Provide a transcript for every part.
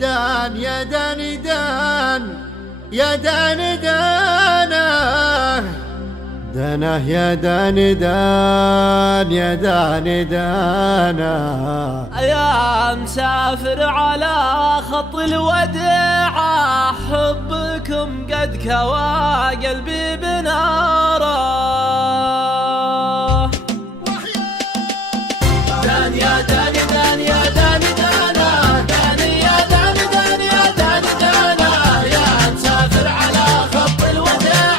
دان يا دان دان يا دان دانه دانه يا دان دان يا دان دانه يا مسافر على خط الوداع حبكم قد كوى قلبي بناره دان يا دان دان يا دان دانا دان يا دان دان يا دان دانا يا مسافر على خط الوداع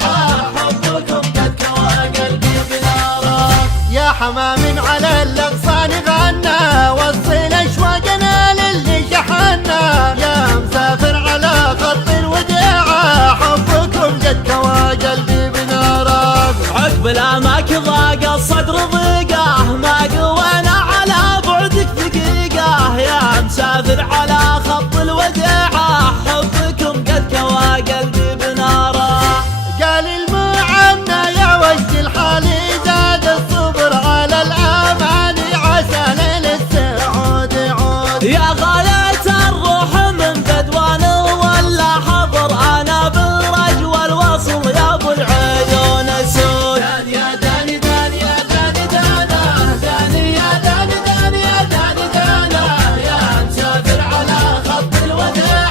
حبكم قد كوى قلبي بناره يا حمام على الاغصان غنى وصل اشواقنا للي شحنا يا مسافر على خط الوداع حبكم قد كوى قلبي بناره عقب الاماك ضاق الصدر ضيقه ما قوينا على بعدك دقيقه يا مسافر على خط الوداع حبكم قد كوى قلبي بناره قال المعنى يا وجه الحال زاد الصبر على الاماني عسى ليل السعود يعود يا غاية الروح من بدوان ولا حضر انا بالرج والوصل يا ابو العيون السود دان يا دان دان يا دان دانا دان يا دان دان يا دان دانا يا مسافر على خط الوداع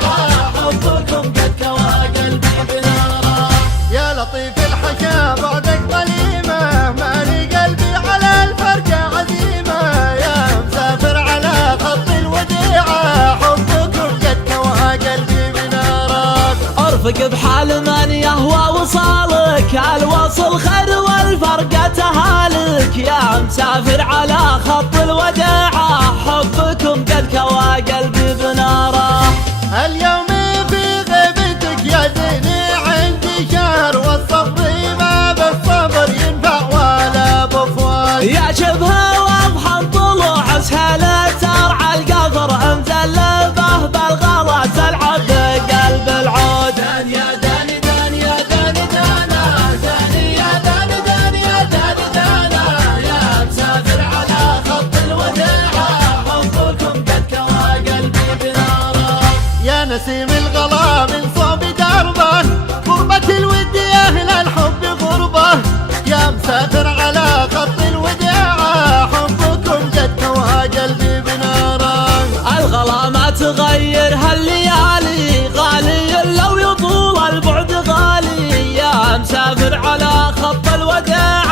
حبكم قد كوى قلبي بناره يا لطيف الحشا بعدك ظليمه مالي قلبي على الفرقه عزيمه يا مسافر على خط الوديعه حبكم قد كوى قلبي بنارك ارفق بحال من يهوى وصالك الوصل خير والفرقة تهالك يا مسافر على خط الوداع حبكم قد كوى قلبي بناره اليوم في غيبتك يا زيني عندي شهر والصبر ما بالصبر ينفع ولا بفوات يا شبه واضحا طلوع سهلة ترعى القفر مزلبه بالغلا تلعب بقلب العود دان يا دان دان يا دان دانا دان يا دان دان يا دان دانا يا مسافر على خط الوداع حبكم قد كوى قلبي بناره يا نسيم الغلا من صوب دربه غربة الود يا أهل الحب غربة يا مسافر على خط الوداع حبكم قد كوى قلبي بناره الغلا ما تغير هالليالي غالي لو يطول البعد غالي يا مسافر على خط الوداع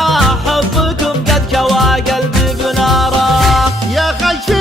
حبكم قد كوى قلبي بناره يا خشي